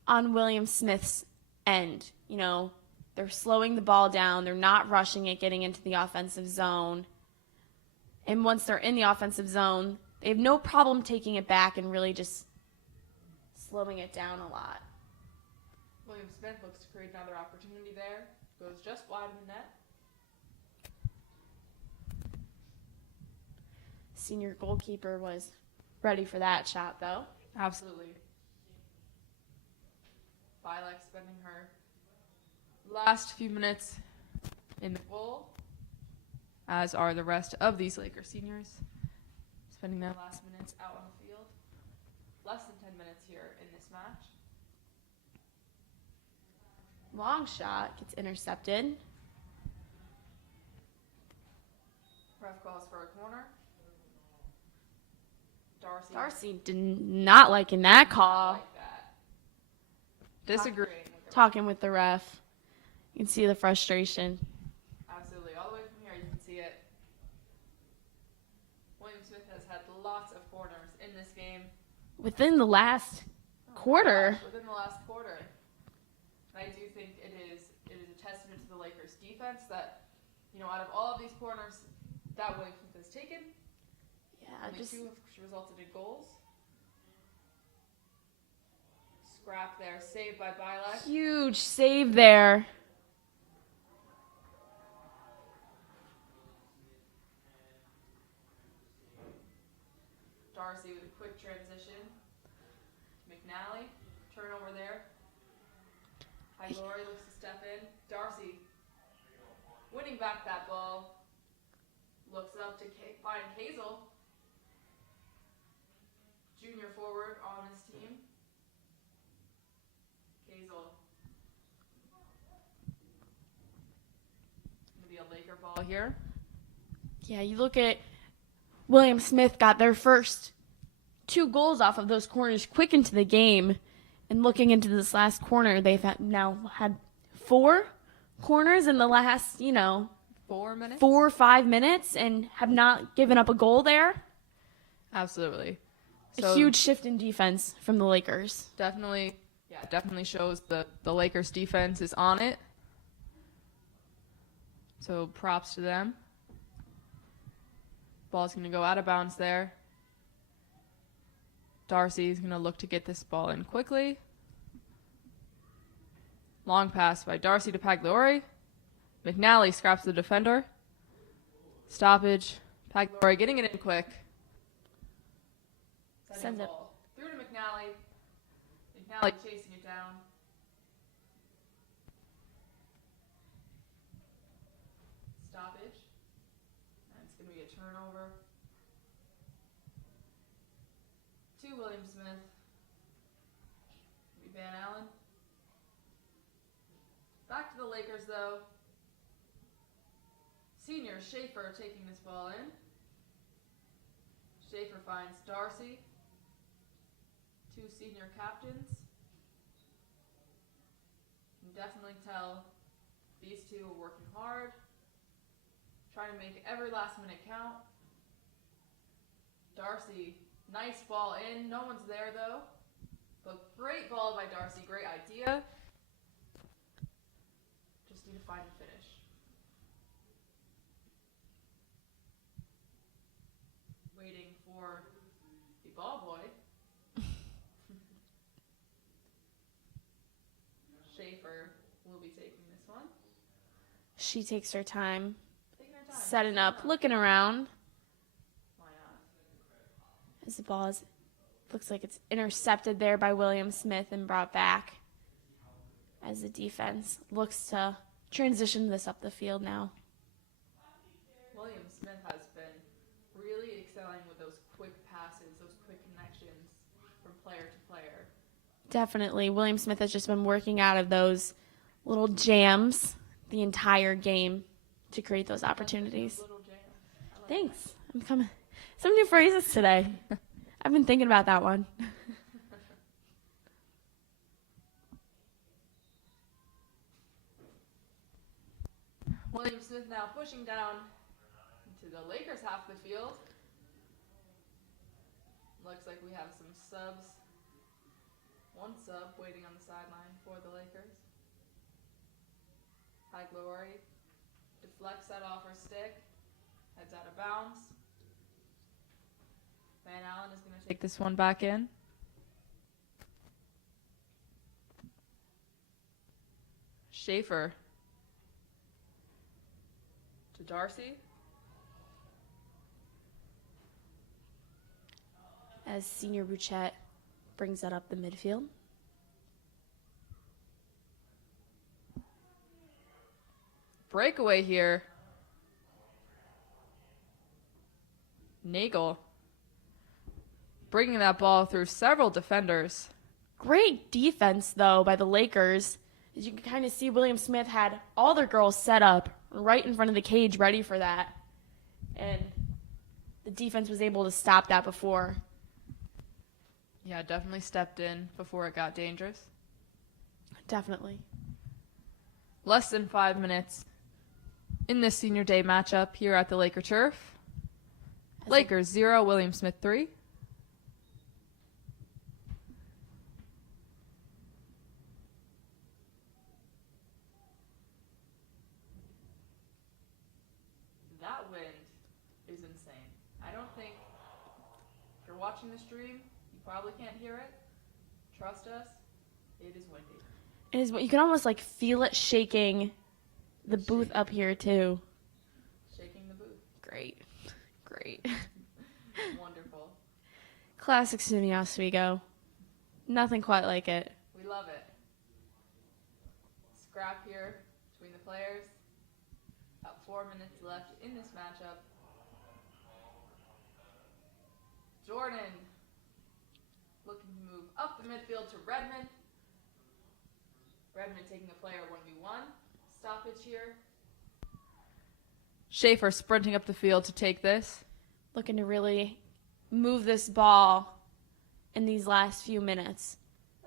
on William Smith's end. You know, they're slowing the ball down. They're not rushing it, getting into the offensive zone. And once they're in the offensive zone, they have no problem taking it back and really just slowing it down a lot. William Smith looks to create another opportunity there. Goes just wide of the net. Senior goalkeeper was ready for that shot, though. Absolutely. Bilek spending her last few minutes in the goal, as are the rest of these Lakers seniors, spending their last minutes out on the field. Less than 10 minutes here in this match. Long shot gets intercepted. Ref calls for a corner. Darcy did not liking that call. Like that. Disagreeing with the Talking with the ref. You can see the frustration. Absolutely. All the way from here, you can see it. William Smith has had lots of corners in this game. Within the last quarter. Gosh, within the last quarter. And I do think it is a testament to the Lakers' defense that, you know, out of all of these corners that William Smith has taken, only two have resulted in goals. scrap there. Saved by Bilek. Huge save there. Darcy with a quick transition. McNally, turnover there. High Glory looks to step in. Darcy winning back that ball. Looks up to find Hazel. Junior forward on this team. Hazel. Gonna be a Laker ball here. Yeah, you look at William Smith got their first 2 goals off of those corners quick into the game. And looking into this last corner, they've now had 4 corners in the last, 4 minutes? 4 or 5 minutes and have not given up a goal there. Absolutely. A huge shift in defense from the Lakers. Definitely shows the Lakers defense is on it. So props to them. Ball's going to go out of bounds there. Darcy's going to look to get this ball in quickly. Long pass by Darcy to Pagliori. McNally scraps the defender. Stoppage. Pagliori getting it in quick. Sends it. Ball through to McNally. McNally chasing it down. Stoppage. And it's going to be a turnover. To William Smith. Van Allen. Back to the Lakers though. Senior Schaefer taking this ball in. Schaefer finds Darcy. 2 senior captains. You can definitely tell these 2 are working hard. Trying to make every last minute count. Darcy, nice ball in. No one's there though. But great ball by Darcy. Great idea. Just need to find the finish. Waiting for the ball boy. Schaefer will be taking this one. She takes her time, Taking her time. setting up, looking around Why not? as the ball looks like it's intercepted there by William Smith and brought back as the defense looks to transition this up the field now. William Smith has been really excelling with those quick passes, those quick connections from player to player. Definitely. William Smith has just been working out of those little jams the entire game to create those opportunities. Little jam. I like Thanks. I'm coming. Some new phrases today. I've been thinking about that one. William Smith now pushing down into the Lakers half the field. Looks like we have some subs. 1 sub waiting on the sideline for the Lakers. High Glory deflects that off her stick. Heads out of bounds. Van Allen is going to take this one back in. Schaefer to Darcy. As Senior Bouchette brings that up the midfield. Breakaway here. Nagel bringing that ball through several defenders. Great defense, though, by the Lakers. As you can kind of see, William Smith had all their girls set up right in front of the cage ready for that. And the defense was able to stop that before. Yeah, definitely stepped in before it got dangerous. Definitely. Less than 5 minutes in this senior day matchup here at the Laker Turf. Lakers 0, William Smith 3. That wind is insane. I don't think, if you're watching the stream, you probably can't hear it. Trust us. It is windy. It is. You can almost like feel it shaking the booth up here too. Shaking the booth. Great. Wonderful. Classic SUNY Oswego. Nothing quite like it. We love it. Scrap here between the players. About 4 minutes left in this matchup. Jordan looking to move up the midfield to Redmond. Redmond taking a player 1v1. Stoppage here. Schaefer sprinting up the field to take this. Looking to really move this ball in these last few minutes.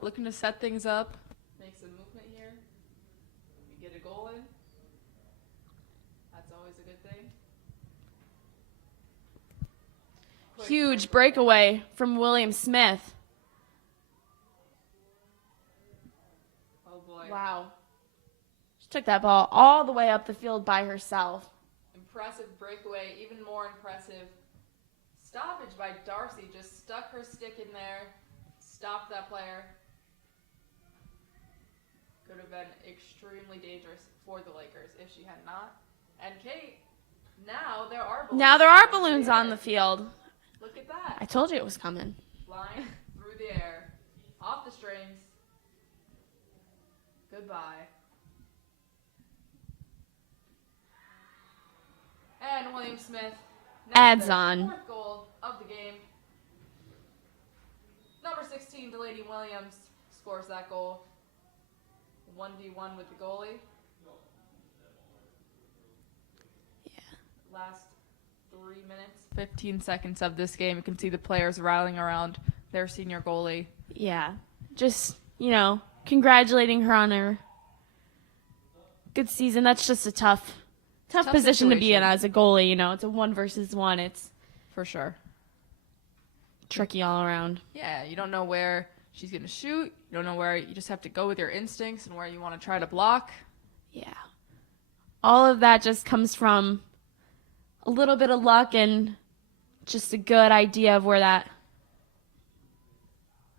Looking to set things up. Make some movement here. Maybe get a goal in. That's always a good thing. Quick Huge breakaway from William Smith. Oh boy. Wow. She took that ball all the way up the field by herself. Impressive breakaway. Even more impressive stoppage by Darcy. Just stuck her stick in there. Stopped that player. Could have been extremely dangerous for the Lakers if she had not. And Kate, now there are balloons. On the field. Look at that. I told you it was coming. Flying through the air. Off the strings. Goodbye. And William Smith Adds their on. fourth goal of the game. Number 16, Delaney Williams, scores that goal. 1v1 with the goalie. Yeah. Last 3 minutes, 15 seconds of this game. You can see the players rallying around their senior goalie. Yeah. Just, congratulating her on her good season. That's just a tough position to be in situation. as a goalie. It's a 1 versus 1. It's For sure. tricky all around. Yeah, you don't know where she's going to shoot. You don't know where. You just have to go with your instincts and where you want to try to block. Yeah. All of that just comes from a little bit of luck and just a good idea of where that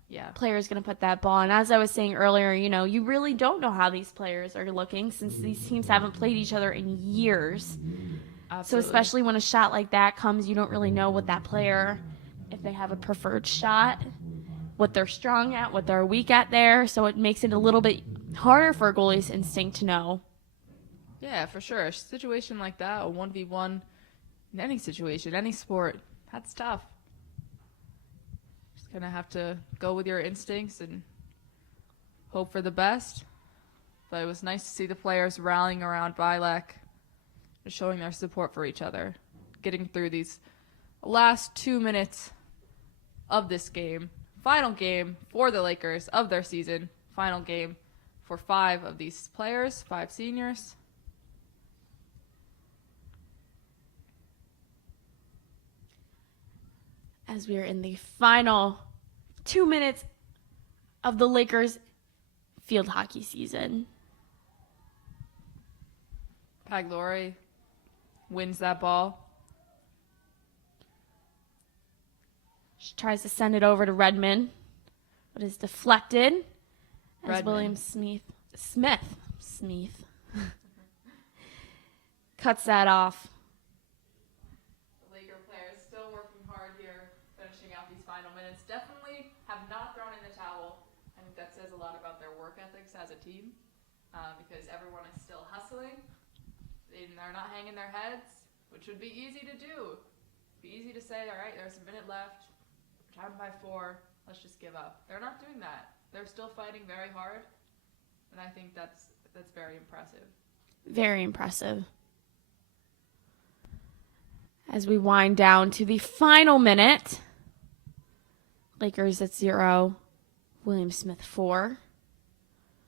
Yeah. player is going to put that ball. And as I was saying earlier, you really don't know how these players are looking since these teams haven't played each other in years. So Absolutely. especially when a shot like that comes, you don't really know what that player, if they have a preferred shot, what they're strong at, what they're weak at there. So it makes it a little bit harder for a goalie's instinct to know. Yeah, for sure. A situation like that, a 1v1, in any situation, any sport, that's tough. Just going to have to go with your instincts and hope for the best. But it was nice to see the players rallying around Bilek, just showing their support for each other, getting through these last 2 minutes of this game. Final game for the Lakers of their season. Final game for 5 of these players, 5 seniors. As we are in the final 2 minutes of the Lakers field hockey season. Pagliori wins that ball. She tries to send it over to Redmond, but is deflected as Redmond. William Smith cuts that off. The Laker players still working hard here, finishing out these final minutes. Definitely have not thrown in the towel. I think that says a lot about their work ethics as a team, because everyone is still hustling. They're not hanging their heads, which would be easy to do. It'd be easy to say, all right, there's a minute left. We're down by 4. Let's just give up. They're not doing that. They're still fighting very hard, and I think that's very impressive. Very impressive. As we wind down to the final minute, Lakers at 0, William Smith 4.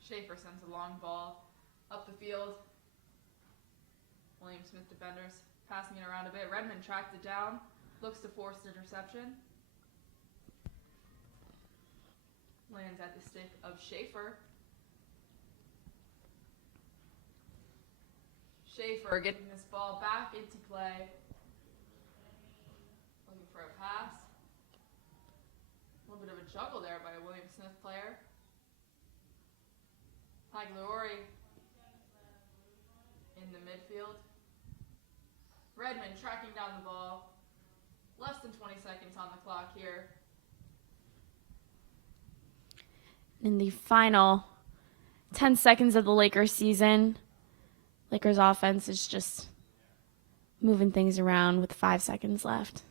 Schaefer sends a long ball up the field. William Smith defenders passing it around a bit. Redmond tracked it down, looks to force an interception. Lands at the stick of Schaefer. Schaefer getting this ball back into play. Looking for a pass. A little bit of a juggle there by a William Smith player. Tagliori in the midfield. Redmond tracking down the ball. Less than 20 seconds on the clock here. In the final 10 seconds of the Lakers season, Lakers offense is just moving things around with 5 seconds left.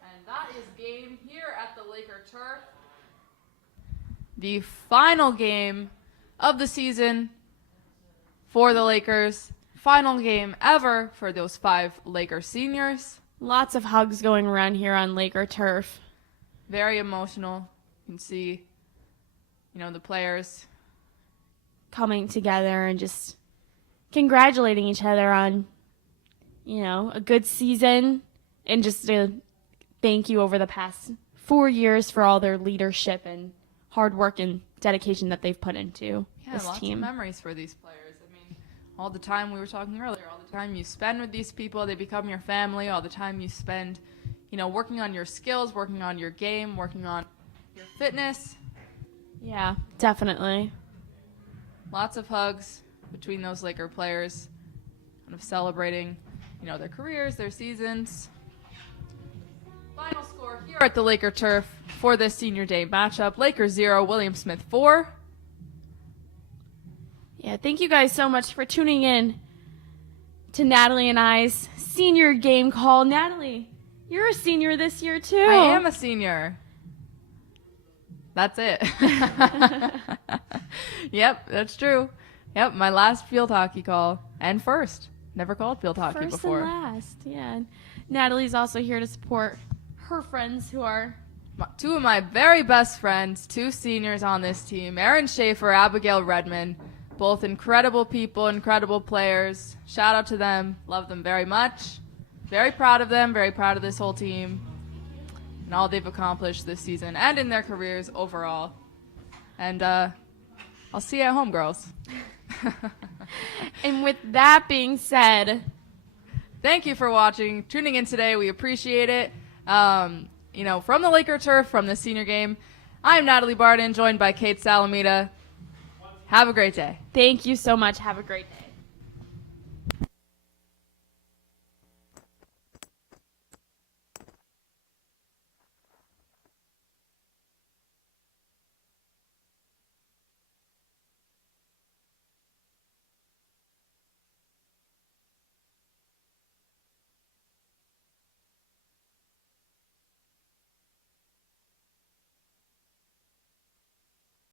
And that is game here at the Laker turf. The final game of the season for the Lakers. Final game ever for those 5 Laker seniors. Lots of hugs going around here on Laker turf. Very emotional. You can see, the players Coming together and just congratulating each other on, a good season and just a thank you over the past 4 years for all their leadership and hard work and dedication that they've put into this lots team. of memories for these players. All the time we were talking earlier, all the time you spend with these people, they become your family. All the time you spend, working on your skills, working on your game, working on your fitness. Yeah, definitely. Lots of hugs between those Laker players, kind of celebrating, their careers, their seasons. Final score here at the Laker turf for this senior day matchup: Lakers 0, William Smith 4. Yeah, thank you guys so much for tuning in to Natalie and I's senior game call. Natalie, you're a senior this year too. I am a senior. That's it. Yep, that's true. Yep, my last field hockey call. And first. Never called field hockey before. First and last, yeah. Natalie's also here to support her friends who are... 2 of my very best friends, 2 seniors on this team, Erin Schaefer, Abigail Redmond. Both incredible people, incredible players. Shout out to them. Love them very much. Very proud of them. Very proud of this whole team and all they've accomplished this season and in their careers overall. And I'll see you at home, girls. And with that being said, thank you for watching, tuning in today. We appreciate it. From the Laker turf, from the senior game, I'm Natalie Barden, joined by Kate Salamita. Have a great day. thank you so much. Have a great day.